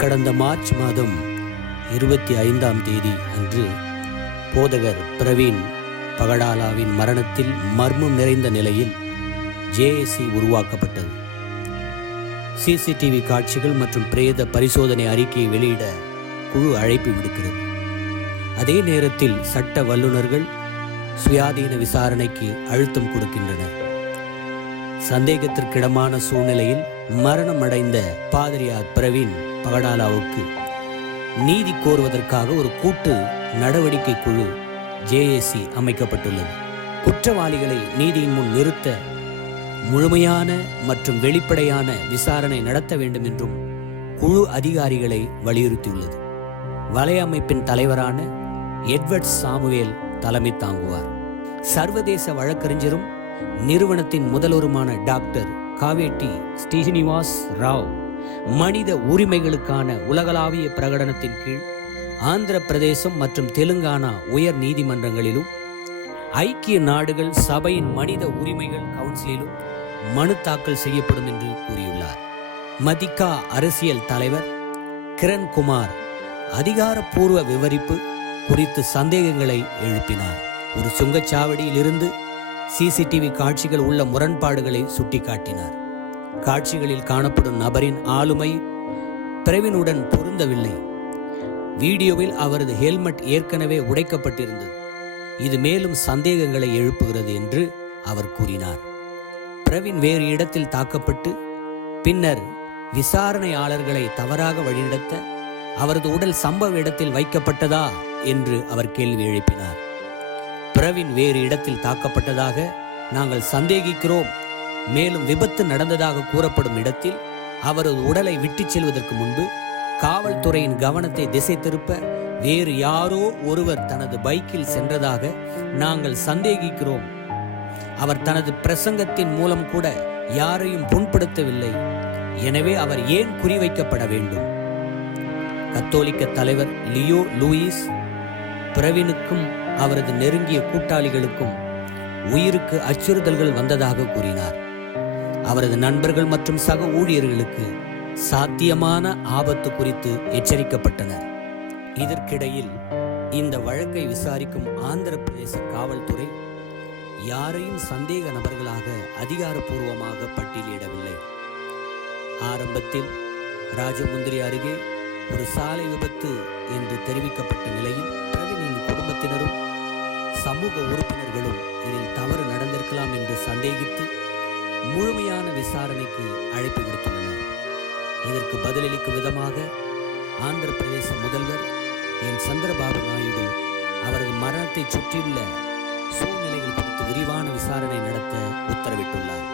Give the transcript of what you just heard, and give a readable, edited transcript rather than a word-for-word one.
கடந்த மார்ச் மாதம் 25ஆம் தேதி அன்று போதகர் பிரவீன் பகடாலாவின் மரணத்தில் மர்மம் நிறைந்த நிலையில் ஜேஏசி உருவாக்கப்பட்டது. சிசிடிவி காட்சிகள் மற்றும் பிரேத பரிசோதனை அறிக்கையை வெளியிட குழு அழைப்பு விடுக்கிறது. அதே நேரத்தில் சட்ட வல்லுநர்கள் சுயாதீன விசாரணைக்கு அழுத்தம் கொடுக்கின்றனர். சந்தேகத்திற்கிடமான சூழ்நிலையில் மரணமடைந்த பாதிரியார் பிரவீன் பகடாலாவுக்கு நீதி கோருவதற்காக ஒரு கூட்டு நடவடிக்கை குழு ஜேஏசி அமைக்கப்பட்டுள்ளது. குற்றவாளிகளை நீதியின் முன் நிறுத்த முழுமையான மற்றும் வெளிப்படையான விசாரணை நடத்த வேண்டும் என்றும் குழு அதிகாரிகளை வலியுறுத்தியுள்ளது. வலையமைப்பின் தலைவரான எட்வர்ட் சாமுவேல் தலைமை தாங்குவார். சர்வதேச வழக்கறிஞரும் நிறுவனத்தின் முதல்வருமான டாக்டர் காவேட்டி ஸ்ரீனிவாஸ் ராவ் மனித உரிமைகளுக்கான உலகளாவிய பிரகடனத்தின் கீழ் ஆந்திர பிரதேசம் மற்றும் தெலுங்கானா உயர் நீதிமன்றங்களிலும் ஐக்கிய நாடுகள் சபையின் மனித உரிமைகள் கவுன்சிலிலும் மனு தாக்கல் செய்யப்படும் என்று கூறியுள்ளார். மதிகா அரசியல் தலைவர் கிரண்குமார் அதிகாரப்பூர்வ விவரிப்பு குறித்து சந்தேகங்களை எழுப்பினார். ஒரு சுங்கச்சாவடியில் இருந்து சிசிடிவி காட்சிகள் உள்ள முரண்பாடுகளை சுட்டிக்காட்டினார். காட்சிகளில் காணப்படும் நபரின் ஆளுமை பிரவீனுடன் பொருந்தவில்லை. வீடியோவில் அவரது ஹெல்மெட் ஏற்கனவே உடைக்கப்பட்டிருந்தது. இது மேலும் சந்தேகங்களை எழுப்புகிறது என்று அவர் கூறினார். பிரவீன் வேறு இடத்தில் தாக்கப்பட்டு பின்னர் விசாரணையாளர்களை தவறாக வழிநடத்த அவரது உடல் சம்பவ இடத்தில் வைக்கப்பட்டதா என்று அவர் கேள்வி எழுப்பினார். பிரவீன் வேறு இடத்தில் தாக்கப்பட்டதாக நாங்கள் சந்தேகிக்கிறோம். மேலும் விபத்து நடந்ததாக கூறப்படும் இடத்தில் அவரது உடலை விட்டுச் செல்வதற்கு முன்பு காவல்துறையின் கவனத்தை திசை திருப்ப வேறு யாரோ ஒருவர் தனது பைக்கில் சென்றதாக நாங்கள் சந்தேகிக்கிறோம். அவர் தனது பிரசங்கத்தின் மூலம் கூட யாரையும் புண்படுத்தவில்லை. எனவே அவர் ஏன் குறிவைக்கப்பட வேண்டும்? கத்தோலிக்க தலைவர் லியோ லூயிஸ் பிரவீனுக்கும் அவரது நெருங்கிய கூட்டாளிகளுக்கும் உயிருக்கு அச்சுறுத்தல்கள் வந்ததாக கூறினார். அவரது நண்பர்கள் மற்றும் சக ஊழியர்களுக்கு சாத்தியமான ஆபத்து குறித்து எச்சரிக்கப்பட்டனர். இதற்கிடையில் இந்த வழக்கை விசாரிக்கும் ஆந்திர பிரதேச காவல்துறை யாரையும் சந்தேக நபர்களாக அதிகாரப்பூர்வமாக பட்டியலிடவில்லை. ஆரம்பத்தில் ராஜமுந்திரி அருகே ஒரு சாலை விபத்து என்று தெரிவிக்கப்பட்ட நிலையில் பிரவீனின் குடும்பத்தினரும் சமூக உறுப்பினர்களும் இதில் தவறு நடந்திருக்கலாம் என்று சந்தேகித்து முழுமையான விசாரணைக்கு அழைப்பு விடுத்துள்ளனர். இதற்கு பதிலளிக்கும் விதமாக ஆந்திர பிரதேச முதல்வர் என் சந்திரபாபு நாயுடு அவரது மரணத்தை சுற்றியுள்ள சூழ்நிலைகள் குறித்து விரிவான விசாரணை நடத்த உத்தரவிட்டுள்ளார்.